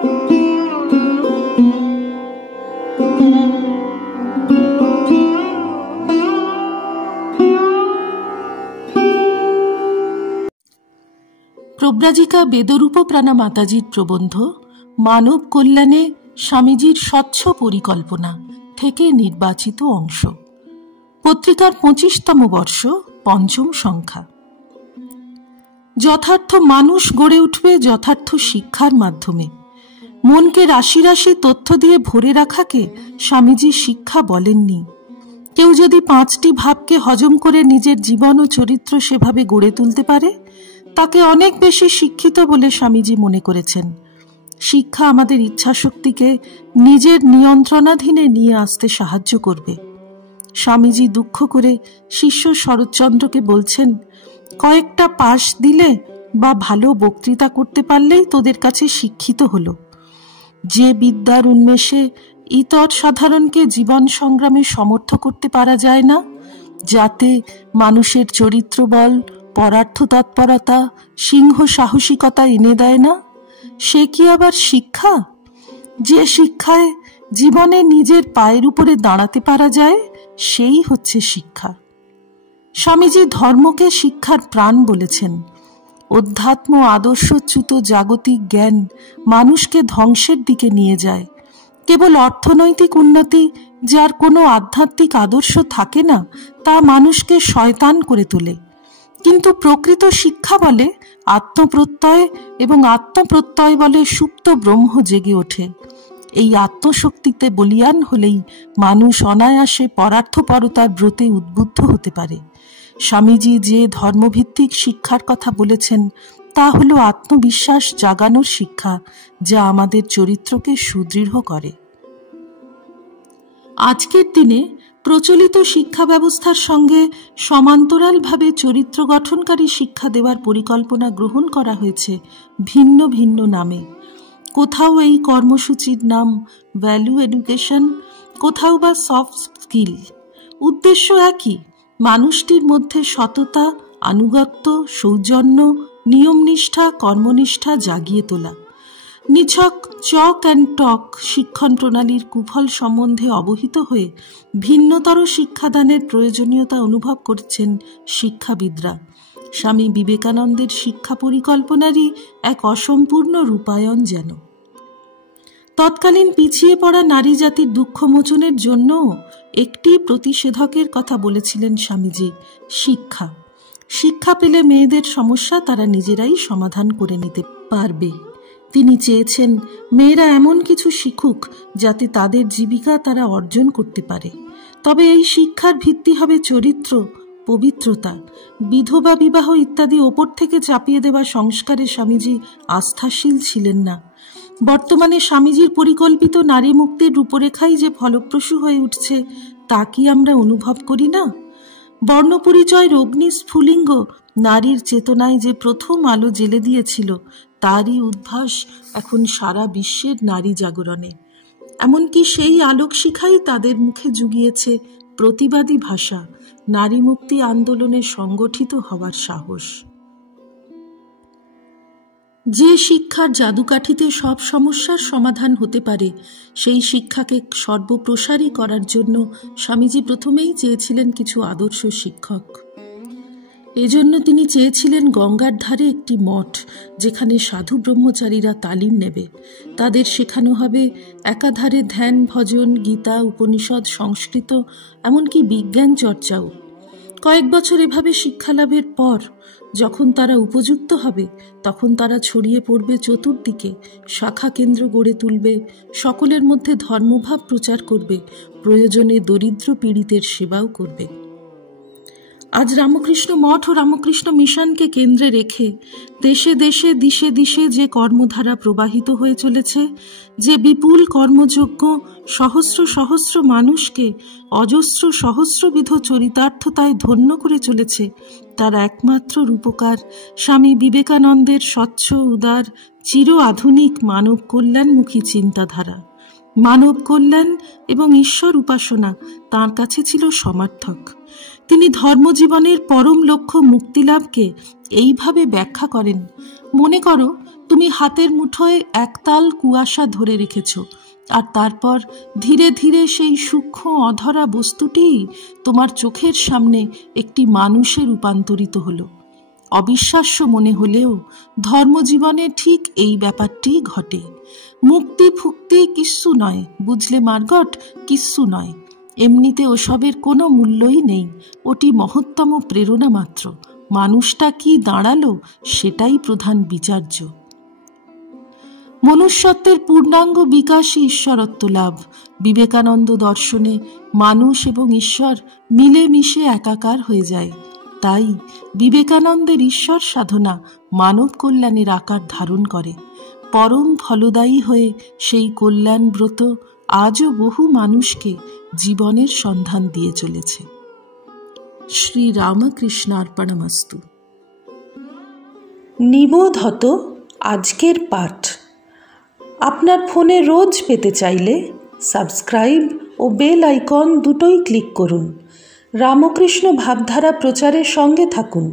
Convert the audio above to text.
প্রব্রাজিকা বেদরূপপ্রাণা মাতাজির প্রবন্ধ মানব কল্যাণে স্বামীজির স্বচ্ছ পরিকল্পনা থেকে নির্বাচিত অংশ। পত্রিকার 25তম বর্ষ, পঞ্চম সংখ্যা। যথার্থ মানুষ গড়ে উঠবে যথার্থ শিক্ষার মাধ্যমে। মনকে রাশি রাশি তথ্য দিয়ে ভরে রাখাকে স্বামীজি শিক্ষা বলেননি। কেউ যদি 5টি ভাবকে হজম করে নিজের জীবন ও চরিত্র সেভাবে গড়ে তুলতে পারে, তাকে অনেক বেশি শিক্ষিত বলে স্বামীজি মনে করেছেন। শিক্ষা আমাদের ইচ্ছাশক্তিকে নিজের নিয়ন্ত্রণাধীনে নিয়ে আসতে সাহায্য করবে। স্বামীজি দুঃখ করে শিষ্য শরৎচন্দ্রকে বলছেন, কয়েকটা পাস দিলে বা ভালো বক্তৃতা করতে পারলেই তোদের কাছে শিক্ষিত হলো। যে বিদ্যার উন্মেষে ইতর সাধারণকে জীবন সংগ্রামে সমর্থ করতে পারা যায় না, যাতে মানুষের চরিত্রবল, পরার্থ তৎপরতা, সিংহ সাহসিকতা এনে দেয় না, সে কি আবার শিক্ষা? যে শিক্ষায় জীবনে নিজের পায়ের উপরে দাঁড়াতে পারা যায়, সেই হচ্ছে শিক্ষা। স্বামীজি ধর্মকে শিক্ষার প্রাণ বলেছেন। অধ্যাত্ম আদর্শচ্যুত জাগতিক জ্ঞান মানুষকে ধ্বংসের দিকে নিয়ে যায়। কেবল অর্থনৈতিক উন্নতি, যার কোনো আধ্যাত্মিক আদর্শ থাকে না, তা মানুষকে শয়তান করে তোলে। কিন্তু প্রকৃত শিক্ষা বলে আত্মপ্রত্যয়, এবং আত্মপ্রত্যয় বলে সুপ্ত ব্রহ্ম জেগে ওঠে। এই আত্মশক্তিতে বলীয়ান হলেই মানুষ অনায়াসে পরার্থপরতার ব্রতে উদ্বুদ্ধ হতে পারে। স্বামীজি যে ধর্মভিত্তিক শিক্ষার কথা বলেছেন, তা হলো আত্মবিশ্বাস জাগানোর শিক্ষা, যা আমাদের চরিত্রকে সুদৃঢ় করে। আজকের দিনে প্রচলিত শিক্ষা ব্যবস্থার সঙ্গে সমান্তরালভাবে চরিত্র গঠনকারী শিক্ষা দেওয়ার পরিকল্পনা গ্রহণ করা হয়েছে ভিন্ন ভিন্ন নামে। কোথাও এই কর্মসূচির নাম ভ্যালু এডুকেশন, কোথাও বা সফট স্কিল। উদ্দেশ্য একই, মানুষটির মধ্যে সততা, আনুগত্য, সৌজন্য, নিয়মনিষ্ঠা, কর্মনিষ্ঠা জাগিয়ে তোলা। নিছক চক অ্যান্ড টক শিক্ষণ প্রণালীর কুফল সম্বন্ধে অবহিত হয়ে ভিন্নতর শিক্ষাদানের প্রয়োজনীয়তা অনুভব করছেন শিক্ষাবিদরা। স্বামী বিবেকানন্দের শিক্ষা পরিকল্পনারই এক অসম্পূর্ণ রূপায়ণ যেন। তৎকালীন পিছিয়ে পড়া নারী জাতির দুঃখ মোচনের জন্য একটি প্রতিষেধকের কথা বলেছিলেন স্বামীজি, শিক্ষা। শিক্ষা পেলে মেয়েদের সমস্যা তারা নিজেরাই সমাধান করে নিতে পারবে। তিনি চেয়েছেন মেয়েরা এমন কিছু শিখুক যাতে তাদের জীবিকা তারা অর্জন করতে পারে। তবে এই শিক্ষার ভিত্তি হবে চরিত্র, পবিত্রতা। বিধবা বিবাহ ইত্যাদি ওপর থেকে চাপিয়ে দেওয়া সংস্কারে স্বামীজি আস্থাশীল ছিলেন না। বর্তমানে স্বামীজির পরিকল্পিত নারী মুক্তির রূপরেখাই যে ফলপ্রসূ হয়ে উঠছে, তা কি আমরা অনুভব করি না? বর্ণপরিচয়ের অগ্নি স্ফুলিঙ্গ নারীর চেতনায় যে প্রথম আলো জ্বেলে দিয়েছিল, তারই উদ্ভাস এখন সারা বিশ্বের নারী জাগরণে। এমনকি সেই আলোক শিখাই তাদের মুখে জুগিয়েছে প্রতিবাদী ভাষা, নারী মুক্তি আন্দোলনে সংগঠিত হওয়ার সাহস। যে শিক্ষার জাদুকাঠিতে সব সমস্যার সমাধান হতে পারে, সেই শিক্ষাকে সর্বপ্রসারী করার জন্য স্বামীজি প্রথমেই চেয়েছিলেন কিছু আদর্শ শিক্ষক। এজন্য তিনি চেয়েছিলেন গঙ্গার ধারে একটি মঠ, যেখানে সাধু ব্রহ্মচারীরা তালিম নেবে। তাদের শেখানো হবে একাধারে ধ্যান, ভজন, গীতা, উপনিষদ, সংস্কৃত, এমনকি বিজ্ঞান চর্চাও। কয়েক বছর এভাবে শিক্ষালাভের পর যখন তারা উপযুক্ত হবে, তখন তারা ছড়িয়ে পড়বে চতুর্দিকে, শাখা কেন্দ্র গড়ে তুলবে, সকলের মধ্যে ধর্মভাব প্রচার করবে, প্রয়োজনে দরিদ্র পীড়িতের সেবাও করবে। আজ রামকৃষ্ণ মঠ ও রামকৃষ্ণ মিশনকে কেন্দ্রে রেখে দেশে দেশে, দিশে দিশে যে কর্মধারা প্রবাহিত হয়ে চলেছে, যে বিপুল কর্মযোগ্য সহস্র সহস্র মানুষকে অজস্র সহস্রবিধ চরিতার্থতায় ধন্য করে চলেছে, তার একমাত্র রূপকার স্বামী বিবেকানন্দের স্বচ্ছ, উদার, চির আধুনিক মানব কল্যাণমুখী চিন্তাধারা। মানব কল্যাণ এবং ঈশ্বর উপাসনা তাঁর কাছে ছিল সমার্থক। তিনি ধর্মজীবনের পরম লক্ষ্য মুক্তিলাভকে এইভাবে ব্যাখ্যা করেন, মনে করো তুমি হাতের মুঠোয় একতাল কুয়াশা ধরে রেখেছ, আর তারপর ধীরে ধীরে সেই সূক্ষ্ম অধরা বস্তুটি তোমার চোখের সামনে একটি মানুষে রূপান্তরিত হলো। অবিশ্বাস্য মনে হলেও ধর্মজীবনে ঠিক এই ব্যাপারটি ঘটে। মুক্তি ফুক্তি কিচ্ছু নয়, বুঝলে মার্গট, কিচ্ছু নয়। এমনিতে ওসবের কোনো মূল্যই নেই, ওটি মহত্তম প্রেরণা মাত্র। মানুষটা কি দাঁড়ালো সেটাই প্রধান বিচার্য। মনুষ্যত্বের পূর্ণাঙ্গ বিকাশই ঈশ্বরত্ব লাভ। বিবেকানন্দ দর্শনে মানুষ এবং ঈশ্বর মিলেমিশে একাকার হয়ে যায়। তাই বিবেকানন্দের ঈশ্বর সাধনা মানব কল্যাণের আকার ধারণ করে। পরম ফলদায়ী হয়ে সেই কল্যাণ ব্রত আজও বহু মানুষকে জীবনের সন্ধান দিয়ে চলেছে। শ্রী রামকৃষ্ণার্পণমস্তু। নিবোধত আজকের পাঠ আপনার ফোনে রোজ পেতে চাইলে সাবস্ক্রাইব ও বেল আইকন দুটোই ক্লিক করুন। রামকৃষ্ণ ভাবধারা প্রচারের সঙ্গে থাকুন।